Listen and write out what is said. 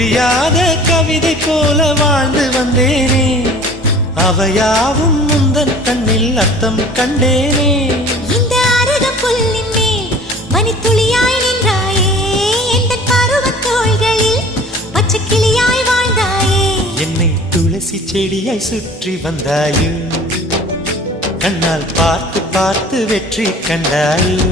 புரியாத கவிதை போல வாழ்ந்து வந்தேனே, அவையாவும் முந்தன் கண்ணில் அர்த்தம் கண்டேனே. இந்த அருகம் புல்லின் மேல் மணித்துளியாய் நின்றாயே, எந்த பருவத் தோள்களில் பச்சை கிளியாய் வாழ்ந்தாயே. என்னை துளசி செடியாய் சுற்றி வந்தாயோ, கண்ணால் பார்த்து பார்த்து வெற்றி கண்டாயோ.